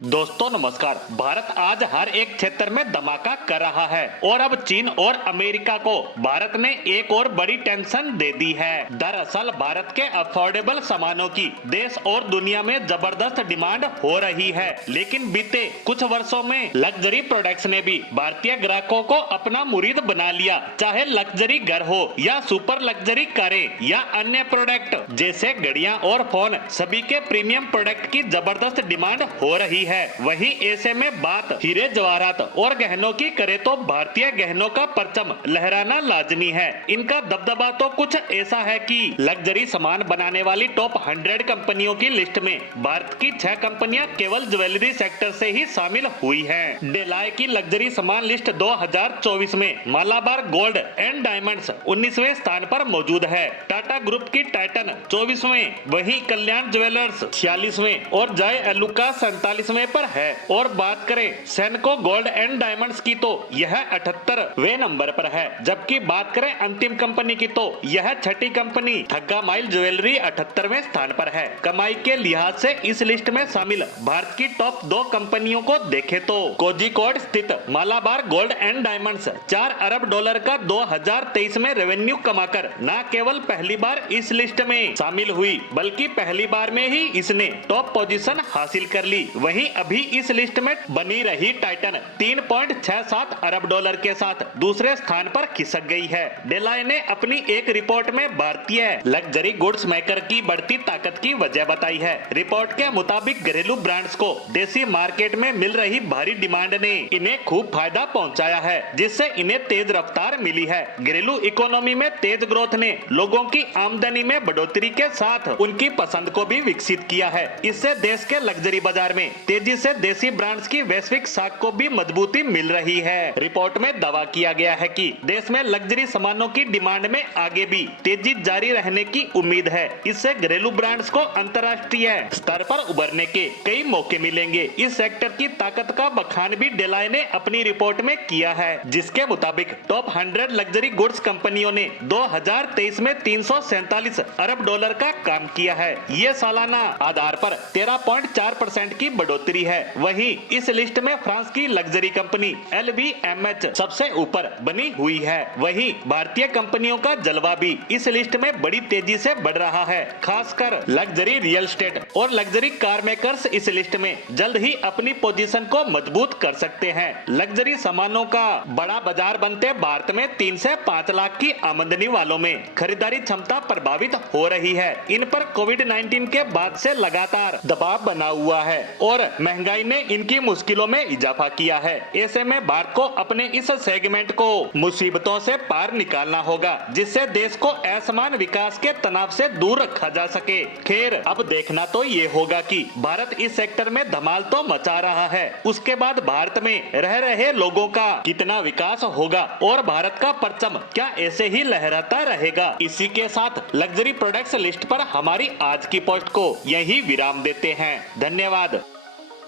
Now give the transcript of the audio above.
दोस्तों नमस्कार। भारत आज हर एक क्षेत्र में धमाका कर रहा है और अब चीन और अमेरिका को भारत ने एक और बड़ी टेंशन दे दी है। दरअसल भारत के अफोर्डेबल सामानों की देश और दुनिया में जबरदस्त डिमांड हो रही है, लेकिन बीते कुछ वर्षों में लग्जरी प्रोडक्ट्स ने भी भारतीय ग्राहकों को अपना मुरीद बना लिया। चाहे लग्जरी घर हो या सुपर लग्जरी कारें या अन्य प्रोडक्ट जैसे घड़ियां और फोन, सभी के प्रीमियम प्रोडक्ट की जबरदस्त डिमांड हो रही है। वहीं ऐसे में बात हीरे जवाहरात और गहनों की करे तो भारतीय गहनों का परचम लहराना लाजमी है। इनका दबदबा तो कुछ ऐसा है कि लग्जरी सामान बनाने वाली टॉप 100 कंपनियों की लिस्ट में भारत की 6 कंपनियां केवल ज्वेलरी सेक्टर से ही शामिल हुई हैं। डेलाय की लग्जरी सामान लिस्ट 2024 में मालाबार गोल्ड एंड डायमंड्स 19वें स्थान पर मौजूद है। टाटा ग्रुप की टाइटन 24वें, वहीं कल्याण ज्वेलर्स 46वें और जय एलुका 47वें पर है। और बात करें सेनको गोल्ड एंड डायमंड्स की तो यह 78वें नंबर पर है, जबकि बात करें अंतिम कंपनी की तो यह छठी कंपनी ठग्गा माइल ज्वेलरी 78वें स्थान पर है। कमाई के लिहाज से इस लिस्ट में शामिल भारत की टॉप 2 कंपनियों को देखें तो कोझिकोड स्थित मालाबार गोल्ड एंड डायमंड्स $4 अरब का 2023 में रेवेन्यू कमाकर न केवल पहली बार इस लिस्ट में शामिल हुई, बल्कि पहली बार में ही इसने टॉप पोजीशन हासिल कर ली। वहीं अभी इस लिस्ट में बनी रही टाइटन $3.67 अरब के साथ दूसरे स्थान पर खिसक गई है। डेलाय ने अपनी एक रिपोर्ट में भारतीय लग्जरी गुड्स मेकर की बढ़ती ताकत की वजह बताई है। रिपोर्ट के मुताबिक घरेलू ब्रांड्स को देसी मार्केट में मिल रही भारी डिमांड ने इन्हें खूब फायदा पहुंचाया है, जिससे इन्हें तेज रफ्तार मिली है। घरेलू इकोनॉमी में तेज ग्रोथ ने लोगों की आमदनी में बढ़ोतरी के साथ उनकी पसंद को भी विकसित किया है। इससे देश के लग्जरी बाजार में तेजी से देसी ब्रांड्स की वैश्विक साख को भी मजबूती मिल रही है। रिपोर्ट में दावा किया गया है कि देश में लग्जरी सामानों की डिमांड में आगे भी तेजी जारी रहने की उम्मीद है। इससे घरेलू ब्रांड्स को अंतर्राष्ट्रीय स्तर पर उभरने के कई मौके मिलेंगे। इस सेक्टर की ताकत का बखान भी डेलाय ने अपनी रिपोर्ट में किया है, जिसके मुताबिक टॉप 100 लग्जरी गुड्स कंपनियों ने 2023 में $347 अरब का काम किया है। ये सालाना आधार पर 13.4% की बढ़ोतरी है। वहीं इस लिस्ट में फ्रांस की लग्जरी कंपनी LVMH सबसे ऊपर बनी हुई है। वहीं भारतीय कंपनियों का जलवा भी इस लिस्ट में बड़ी तेजी से बढ़ रहा है। खासकर लग्जरी रियल एस्टेट और लग्जरी कार मेकर्स इस लिस्ट में जल्द ही अपनी पोजीशन को मजबूत कर सकते हैं। लग्जरी सामानों का बड़ा बाजार बनते भारत में 3 से 5 लाख की आमदनी वालों में खरीदारी क्षमता प्रभावित हो रही है। इन पर कोविड-19 के बाद से लगातार दबाव बना हुआ है और महंगाई ने इनकी मुश्किलों में इजाफा किया है। ऐसे में भारत को अपने इस सेगमेंट को मुसीबतों से पार निकालना होगा, जिससे देश को असमान विकास के तनाव से दूर रखा जा सके। खैर, अब देखना तो ये होगा कि भारत इस सेक्टर में धमाल तो मचा रहा है, उसके बाद भारत में रह रहे लोगों का कितना विकास होगा और भारत का परचम क्या ऐसे ही लहराता रहेगा। इसी के साथ लग्जरी प्रोडक्ट्स लिस्ट पर हमारी आज की पोस्ट को यही विराम देते हैं। धन्यवाद।